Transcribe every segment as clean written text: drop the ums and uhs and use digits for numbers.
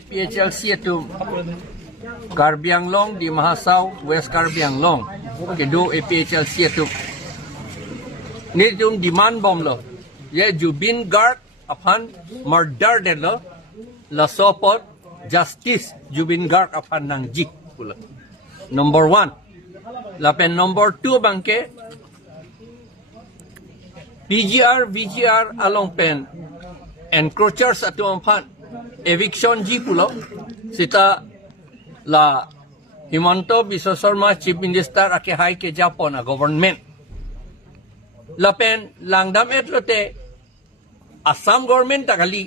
APHLC atum Karbi Anglong di Mahasau West Karbi Anglong kedu APHLC atum ni tum demand bom lo ye jubin guard aphan murder de lo la support justice jubin guard aphan nang jik pula number 1 lapen number 2 bangke VGR along pen encroachers atum aphan eviction ji pulo sita la Himanto Biswa Sarma Chief Minister ake hai ke Japon a government lapen langdam etlote Assam government takali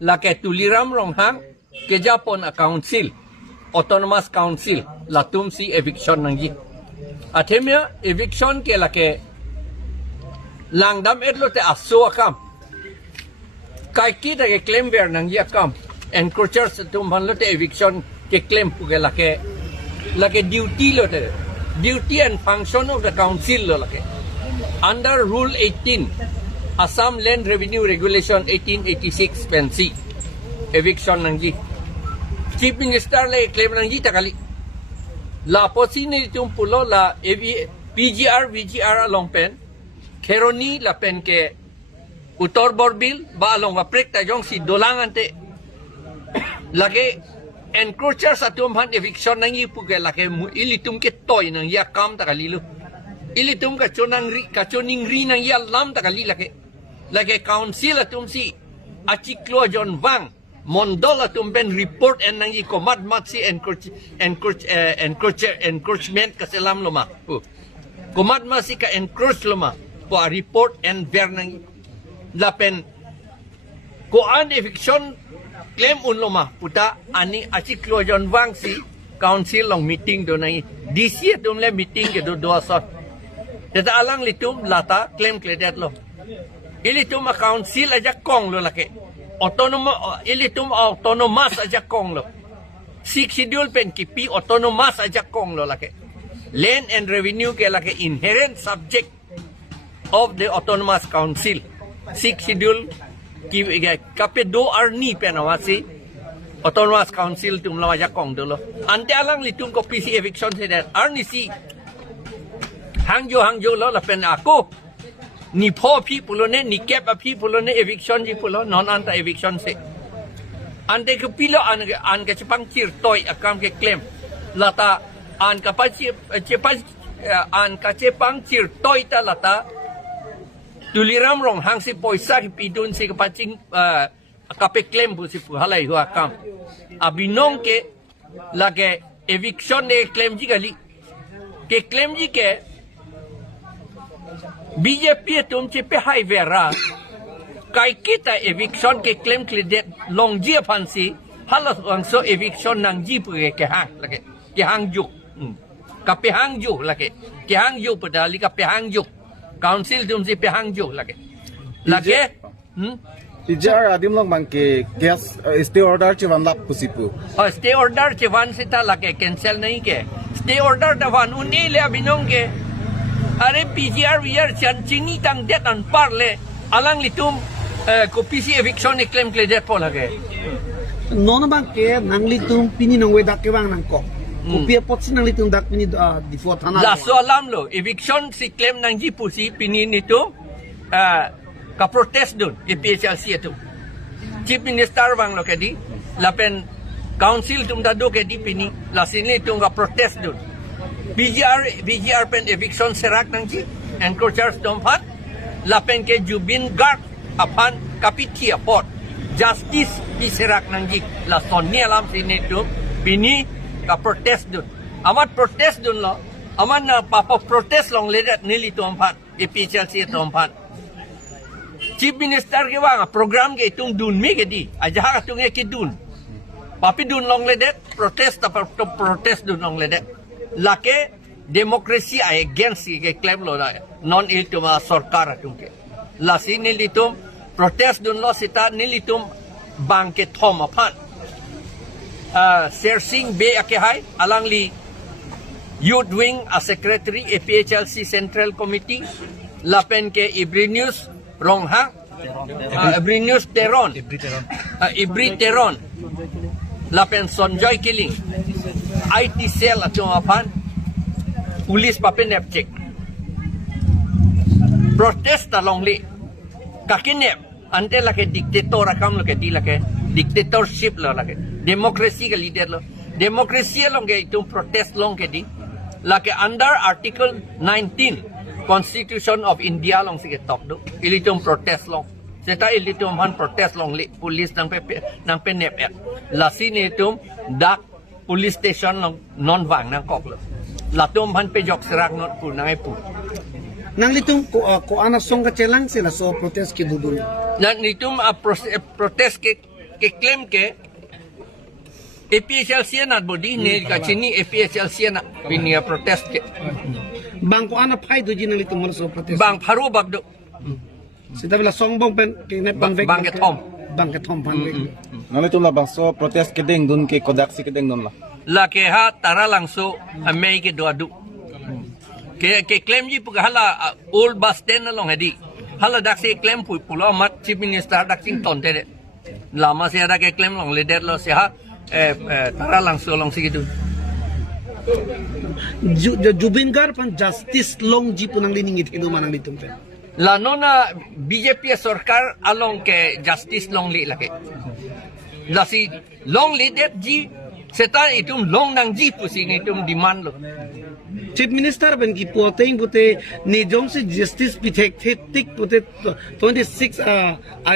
la ke tuliram ronghang ke Japon a council autonomous council la tumsi eviction nangji athemia eviction ke la ke langdam etlote aso akam kai ki ta ke claim ver nangji akam encroachers tum banlote eviction ke claim puge la ke duty lote duty and function of the council lo la ke under Rule 18, Assam Land Revenue Regulation 1886 pensi eviction nangji. Chief Minister le claim nangji takali. La posini tum pulo la VGR along pen. Keroni la pen ke utor borbil ba along wa prek tajong si dolang ante. Lage encroachers atum han eviction nangji puke lage ilitum ke toy nang ya kam takali lu. Ilitum kachoning ri nang ya lam takali lage council atum si achiklo John Wang mondola tum ben report en nang yi komad mat si encroachment kaselam loma komad ma si ka encroach loma po a report en ver nang lapen ko an eviction claim un loma puta ani achiklo John Wang si council long meeting do nang DC tum le meeting ke do asot Teta alang litum lata claim kledet lo. Ilitum a council aja kong lo lake. Ilitum autonomous aja kong lo. Six schedule pen kipi autonomous aja kong lo lake. Land and revenue ke lake inherent subject of the autonomous council. Six schedule kape do arni pen awasi autonomous council tum lo aja kong do lo. Ante alang litum ko PC eviction sedet arni si hangjo lo la pen ako ni po people ne ni kep a people ne eviction ji pulo non anta eviction se ante ke pilo an ke chepang chir toy akam ke claim lata an ka pa an ka chepang chir toy ta lata tuliram rong hang si poisa ki pidun si ka paching ka pe claim bu si pu halai ho akam abinong ke lage eviction ne claim ji gali ke claim ji ke BJP tum cipe hai vera kai kita eviction ke claim kledet long ji fansi halas angso eviction nang ji pu ke hang lake ke hang juk ka pe hang juk lake ke hang juk padali ka pe hang juk council tum si pe hang juk lake Ijar adim long bangke gas stay order chewan lap pusipu stay order chewan sita lake cancel nahi ke stay order da wan uni le abinong ke are PGR chini tang det an parle alang litum ko PC eviction e claim kledet po lage non bang ke nang litum pini nang we dak ke bang nang ko kopi pot sin nang litum dak pini di fo thana la so alam lo eviction si claim nang ji pusi pini nitu ka protest dun EPHLC tu Chief Minister bang lo kedi lapen council tum dado kedi pini la sinli tum ka protest dun VGR pen eviction serak nangji encroachers dompat lapen ke jubin guard aphan kapitia port justice pi serak nangji la sonia lam sini tu bini ka protest dun amat protest dun lo aman na papa protest long ledat nili tompat EPHLC tompat Chief Minister ke wang program ke tung dun me ke di aja ka tung ke dun papi dun long ledat protest dun long ledat lake demokrasi against ke claim lo non iltuma sarkar atumke la sini litum protest dun lo sita nilitum bangke thom aphan Sersing be ake hai alang li youth wing a secretary APHLC Central Committee lapen ke Ibrinius Ronghang Ibrinius Teron la pen sonjoy killing IT cell atum aphan police papen nepchek protest along li kakinep ante lake dictator akam lake di lake dictatorship lo lake democracy ke leader lo democracy long ke itu protest long ke di lake under article 19 constitution of India long sike tok do ilitum protest long seta ilitum han protest long li police nang pe nep la sini tum dak police station long non wang nang kok lo la tum han pe jok serak not pu nang pu nang litung ko ana song ka chelang sila so protest ki dudul na nitum protest ke claim ke APHLC na body ne ka chini APHLC na binia protest ke bang ko ana phai du jin litung so protest bang pharu bagdo sita bila song bong pen ke ne bang vek bang ke thom pan vek Nang itu lah bang so protest kedeng dun ke kodak si kedeng dun lah. la ke ha tara langso amei ke do adu ke claim ji puga hala old bus stand along hedi hala dak se claim pu pulo mat chief minister dak sing ton te lama se ada ke claim long leader lo se ha tara langso long sigidu Jubin Gar pan justice long ji punang liningit hidu manang litung pen la nona BJP sarkar along ke justice long li lake la si long leader ji seta itum long nang ji pusi ni itum demand lo chief minister ben ki poteng pute ni jong se justice pithek tik pute 26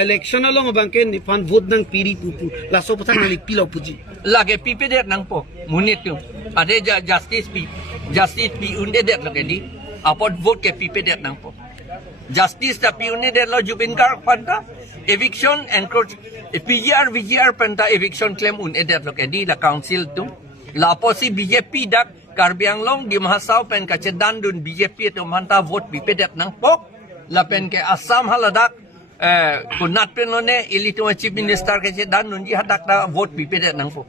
election along bangke ni fan vote nang piri pupu la so patang ni pilo puji lage pipe det nang po munit tu ade justice pi unde det lage di apot vote ke pipe det nang po justice ta pi unde det lo Jubin Gar panta eviction and VGR panta eviction claim unde det lage di la council tu la posi BJP dak Karbiang long di mahasau pen kacedan dun BJP tu manta vote pipe det nang po la pen ke Assam haladak kunat pen lo ne ili tu chief minister kacedan dun ji hadak da vote pipe det nang po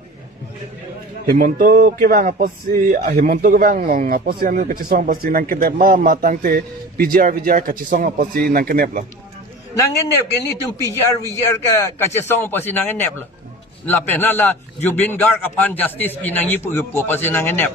Himonto ke bang aposi anu Kachesong pasti nang kedep matang te VGR Kachesong aposi nang kenep lah. Nangenep ke ni tu VGR ka Kachesong pasi nangenep la. La pena la Jubin Gar aphan justice pinangi pu pasi nangenep.